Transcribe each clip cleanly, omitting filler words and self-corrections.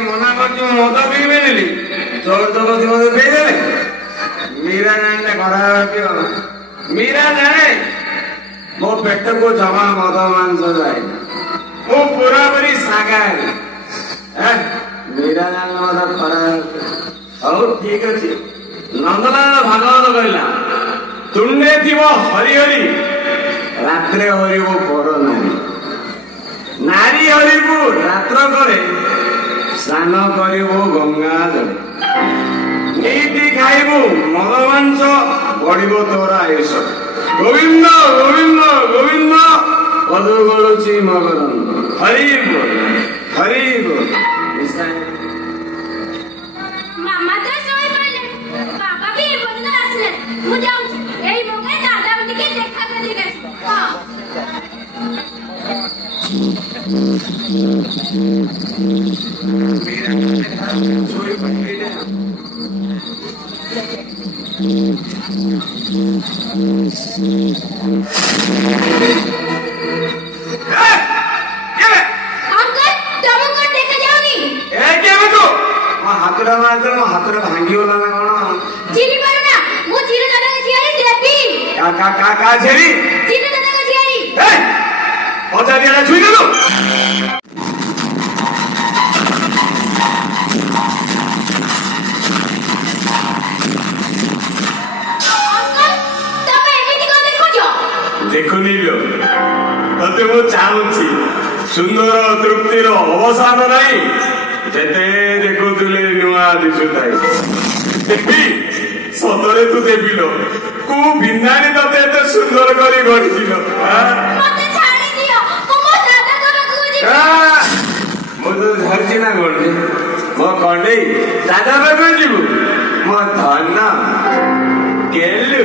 मना कर मद पीबेनि तोर तो मत पीदे मीरा जाने खराब मीरा जाने मो पेट को जमा मद मांस जाए मो पूरा पूरी शाकाहारी मीरा जाने मत खराब हौ ठीक अच्छे नंदलाल भागवत कहला तुंडे थी हरिहरि रात्रे हरिबो पर नारी नारी हरिबो रात्र करे स्नान करिबो गंगा जल नीति खाइबो मद मांस बढ़िबो तोर आयुष गोविंद गोविंद गोविंद पदु गलुची मगरंद हरि बोल हरि बोल मामा तो सोई पड़ले पापा भी बंद आसले मु जाऊ एई मोके दादा बंदी के देखा कर दे हां सोई पड़ले हाथ भांगी ना कौन चिरी पारो ना मु चिरू दादा के झियारी देबी का झियारी चिरू दादा के झियारी पचा दिया छुई देलु अंकल तबे एमिति को देखो देखुनी लो तते मो चाहूची सुंदर तृप्तिर अवसान नहीं जेते देखुले नुआ दिशुताई देवी सतरे तू देविलो को भिन्नानी तते एते सुंदर करी गढिलो मते छाडी दियो मो दादा को बकुजी मो तो धरची ना गढि मो कंडे दादा बकुजीबु मो धन केलु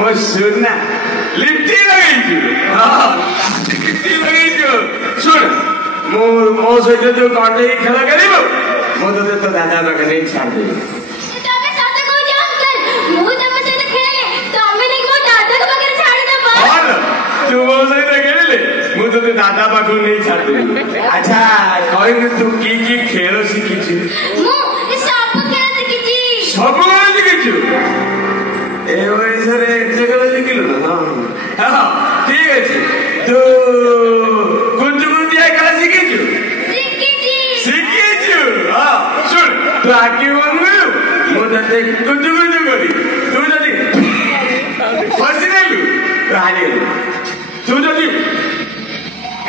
मो सुना लिट्टी लगैछु लिट्टी लगैछु सुन मो सहित जो कंडे खेल करिबो मो तो दादा पाखे छाड़ दे तबे सत को जो अंकल मु तबे सहित खेले तबे नहीं मो दादा को पाखे छाडी देबो और तू मो सहित खेले मु तो दादा पाखे नहीं छाड़ दे अच्छा कहन तू की खेल शिखिछु मु सब खेल शिखिछि सब शिखिछु ए वयसरे एते खेल शिखिलु ना हां ठीक अछि तू गुंजुगुंजिया खेल शिखिछु शिखिछु हां सुन तू आगे बनू मो तते गुंजुगुंजु करी तू जदी फसी नेलु तू हारि गेलु तू जदी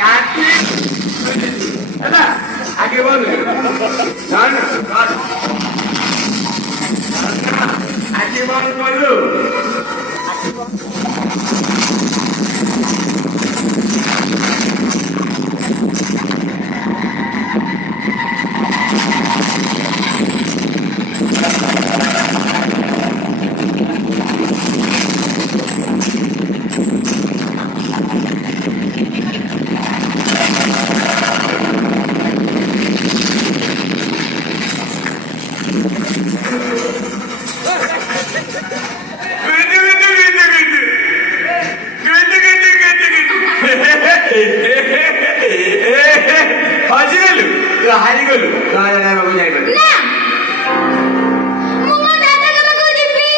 काटी है आगे बोल आगे बोल बोलू हारी गलु दादा बाबू जाई बे ना मु मो दादा को बकु जिबी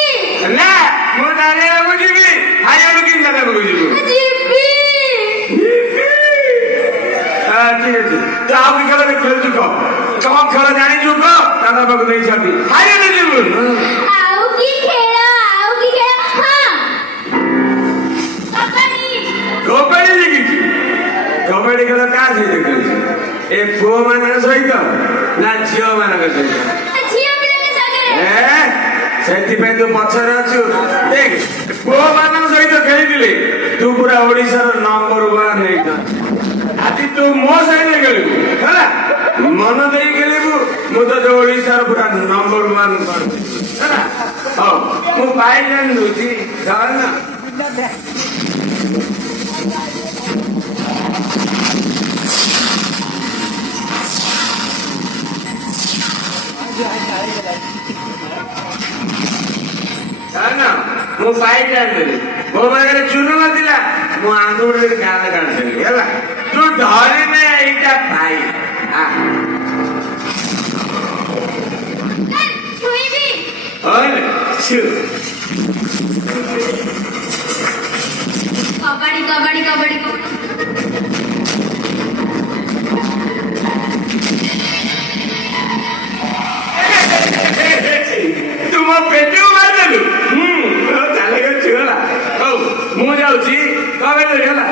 ना मो दादा बाबू जिबी हाय बाबू किन दादा बाबू जिबी जिबी हां ठीक है तो आप खेल खेल चुको कब खेल जानी चुको दादा बाबू नहीं छाती हाय ना जिबू आओ की खेल हां कबड्डी लिखी कबड्डी खेल का सहित खेल ए पुओ मान सहित ना झील मान सहित से तू पछरे अच्छु देख पुओ मान सहित खेली तू पूरा ओडिशार नंबर 1 नहीं आदि तू मो सहित खेलू है मन दे खेलू मु तो ओडिशार पूरा नंबर 1 कर है हां मु पाई जान दूची जान ना ନା ମୁଁ ପାଇକି ଆଣିଦେଲି ମୋ ପାଖରେ ଚୂନ ନଥିଲା ମୁଁ ଆଙ୍ଗୁଠିରେ ଗାଁରେ କାଢିଦେଲି ହେଲା ତୁ ଧରିନେ ଏଇଟା ପାଇ କବାଡି କବାଡି କବାଡି ତୁ ମୋ ପେଟକୁ ମାରିଦେଲୁ ଚାଲେ ଗଛୁ ହେଲା ହଉ ମୁଁ ଯାଉଛି କବାଡି ହେଲା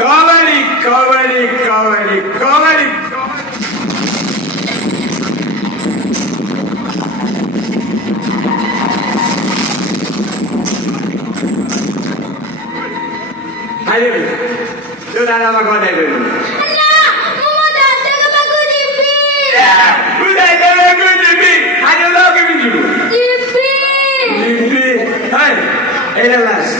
କବାଡି କବାଡି କବାଡି କବାଡି ତୁ ଦାଦା ପାଖ ଯାଇପାରିବୁ ଯିବି ଏଇଟା ଲାଷ୍ଟ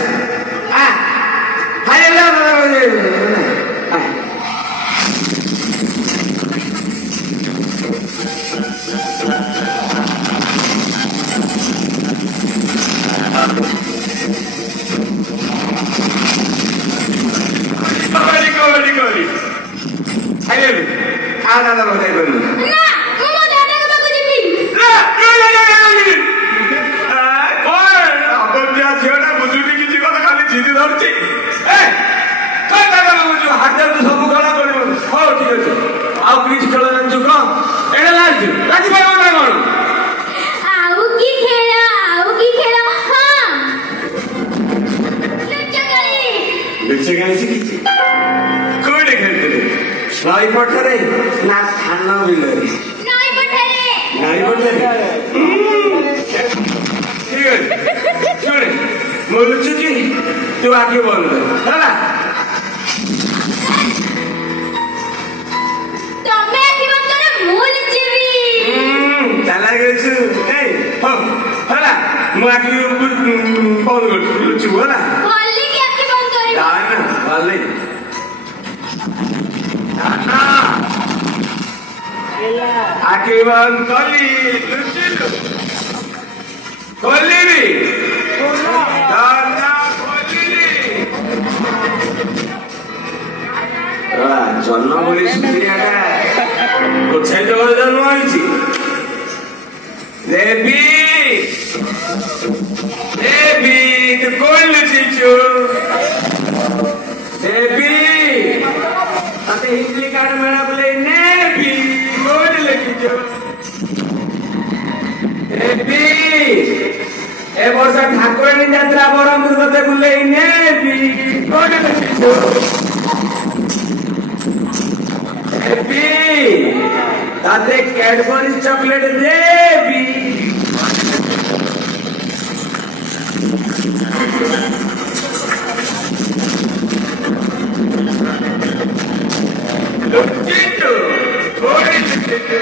କବାଡି କବାଡି କବାଡି ଦାଦା ପାଖ ଯାଇପାରିବୁ ଝିଅଟା ବୁଝୁନି କିଛି କଥା ଖାଲି ଜିଦି ଧରୁଛି ହାତରେ ସବୁ ଖେଳ କରିବ ହଉ ଠିକ ଅଛି ଆଉ କିଛି ଖେଳ ଜାଣିଛୁ କଣ ଏଇଟା ଲାଷ୍ଟ ରାଜି ପାଇବ ନା କଣ ଆଉ କି ଖେଳ ଲୁଚକାଳି ଶିଖିଛି କୋଉଠି ଖେଳିଥିଲେ ନଈ ପଠାରେ ନା ଧାନ ବିଲରେ ନଈ ପଠାରେ ଠିକ ଅଛି ଶୁଣେ ମୁଁ ଲୁଚୁଛି ତୁ ଆଖି ବନ୍ଦ ହେଲା ତମେ ଆଖି ବନ୍ଦ କର ମୁଁ ଲୁଚିବି ଚାଲା ଗେଛୁ ହଉ ହେଲା ମୁଁ ଆଖି ବନ୍ଦ କରୁଛୁ ଲୁଚିବୁ ହେଲା ଭଲି କି ଆଖି ବନ୍ଦ କରିବ ଭଲି ଆଖି ବନ୍ଦ କଲି ଲୁଚିଲୁ ଖୋଲିବି ଜନ୍ମ ବୋଲି ସୁରିଆଟା ଗୋଛାଇ ଜଗତ ଜନ୍ମ ହେଇଛି ଦେବୀ ଦେବୀ ତୁ କୋଉଠି ଲୁଚିଛୁ ଦେବୀ ତତେ ହିଞ୍ଜିଲି କାର୍ଡ ମେଳା ବୁଲେଇ ନେବି କୋଉଠି ଲୁଚିଛୁ ଦେବୀ ଏ ବର୍ଷ ଠାକୁରାଣୀ ଯାତ୍ରା ବରହମପୁର ତତେ ବୁଲେଇ ନେବି କୋଉଠି ଲୁଚିଛୁ ଦେବୀ ତତେ କ୍ୟାଡବରି ଚକଲେଟ ଦେବି ଲୁଚିଛୁ କୋଉଠି ଲୁଚିଛୁ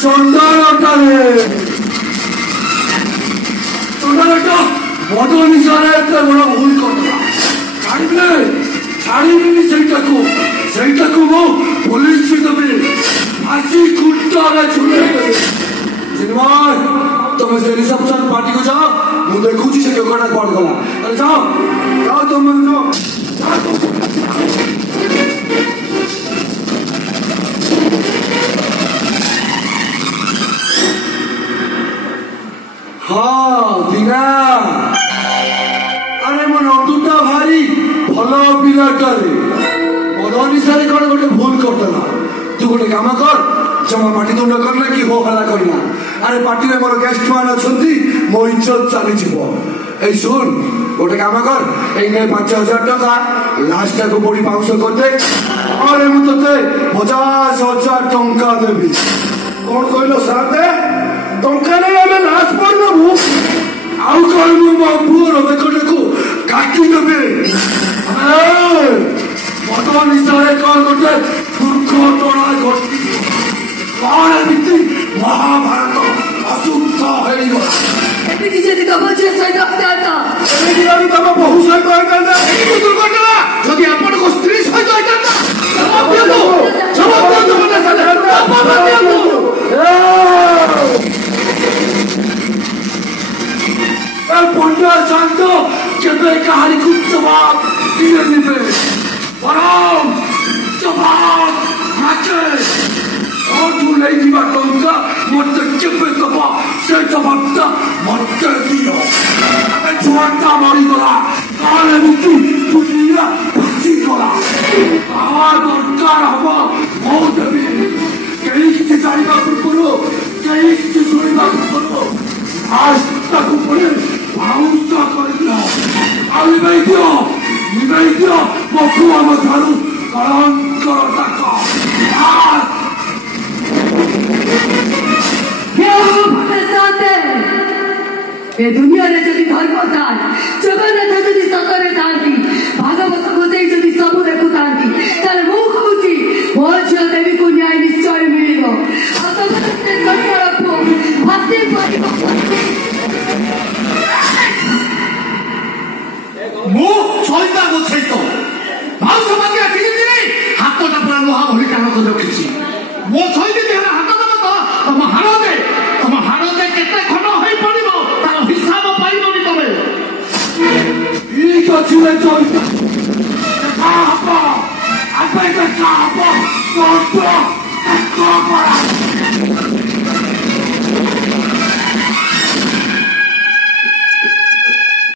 ସନ୍ଧ୍ୟାଟାରେ ମଦ ନିଶାରେ ଏତେ ବଡ଼ ଭୁଲ କରିଦେଲା। ଛାଡ଼ିବିନି ସେଇଟାକୁ ମୁଁ ପୋଲିସ ଦେବି, ଆସି କୁଣ୍ଟାରେ ଝୁଲେଇଦେବି। ତମେ ସେ ରିସେପସନ ପାର୍ଟିକୁ ଯାଅ, ମୁଁ ଦେଖୁଛି ସେ ଟୋକାଟା କଣ କଲା। ଯାଅ ତମେ ଯାଅ। ହଁ ଦିନା, ଆରେ ମୋ ନନ୍ଦୁଟା ଭାରି ଭଲ ପିଲାଟାରେ, ମଦ ନିଶାରେ କଣ ଗୋଟେ ଭୁଲ କରିଦେଲା। ତୁ ଗୋଟେ କାମ କର, ଜମା ପାଟିତୁଣ୍ଡ କରନା କି ହୋ ହଲ୍ଲା କରନା। ଆରେ ପାର୍ଟିରେ ମୋର ଗେଷ୍ଟ ମାନେ ଅଛନ୍ତି, ମୋ ଇଜ୍ଜତ ଚାଲିଯିବ। ଏଇ ଶୁଣ, ଗୋଟେ କାମ କର, ଏଇ 5,000 ଟଙ୍କା ଲାଷ୍ଟଟାକୁ ପୋଡ଼ି ପାଉଁଶ କରିଦେ। ଆରେ ମୁଁ ତତେ 50,000 ଟଙ୍କା ଦେବି। କଣ କହିଲ ସାତେ? ଟଙ୍କା ନେଇ ଆମେ ଲାଷ୍ଟ କରିଦେବୁ? ଆଉ କହିବୁ ମୋ ପୁଅର ବେକଟାକୁ କାଟିଦେବି। ମଦ ନିଶାରେ କଣ ଗୋଟେ ଦୁର୍ଘଟଣା ଘଟି କଣ ଏମିତି ମହାଭାରତ ଅଶୁଦ୍ଧ ହେଇଗଲା। ଏମିତି ଯଦି ତମ ଝିଅ ସହିତ ହେଇଥାନ୍ତା, ଏମିତି ଯଦି ତମ ବୋହୂ ସହିତ ହେଇଥାନ୍ତା, ଏମିତି ଦୁର୍ଘଟଣା ଯଦି ଆପଣଙ୍କ ସ୍ତ୍ରୀ ସହିତ ହେଇଥାନ୍ତା, ଜବାବ ଦିଅନ୍ତୁ। ପଣ୍ଡା ଶାନ୍ତ କେବେ କାହାରିକୁ ଜବାବ ଦିଏନିବେ, ବରଂ ଜବାବ ମାଗେ। ଅଠୁ ନେଇଯିବା ଟଙ୍କା ମତେ କେବେ ଦବ, ସେ ଜବାବଟା ମତେ ଦିଅ। ଆମେ ଛୁଆଟା ମରିଗଲା, କାଳେ ଏମିତି ଦୁନିଆ ଭାସିଗଲା। କାହା ଦରକାର ହବ ମୁଁ ଦେବି। କେହି କିଛି ଜାଣିବା ପୂର୍ବରୁ, କେହି କିଛି ଶୁଣିବା ପୂର୍ବରୁ ଆସ୍ତାକୁ ପୁଣି ପାଉଁଶ କରିଦିଅ। ଆଉ ନିଭେଇ ଦିଅ ମୋ ପୁଅ ଠାରୁ କଳଙ୍କର ଡାକ। ଏ ଦୁନିଆରେ ଯଦି ଧର୍ମ ଥାଏ, ଜଗନ୍ନାଥ ଯଦି ସତରେ ଥାନ୍ତି, ଭାଗବତ ଗୋସାଇ ଯଦି ସବୁ ଦେଖୁଥାନ୍ତି, ତାହେଲେ ମୁଁ କହୁଛି ମୋ ଝିଅ ଦେବୀକୁ ନ୍ୟାୟ ନିଶ୍ଚୟ ମିଳିବ। ଆଉ ଭାତି ପାରିବ। ମୁଁ ସଳିତା ଗୋଛେଇ ତ ମାଉସ ପାତିଆ ଧୀରେ ହାତଟା ପୁରା ଲୁହା ଭଳି ଟାଣ କରି ରଖିଛି। ମୋ ସହିତ ଦେହରେ ହାତ ଦେବ ତ ତମ ହାଡ଼ରେ କେତେ ଖଣ୍ଡ ହେଇ ପଡିବ ତାର ହିସାବ ପାଇବନି ତମେ। ଠିକ ଅଛି ସଳିତା, ଦେଖା ହବ।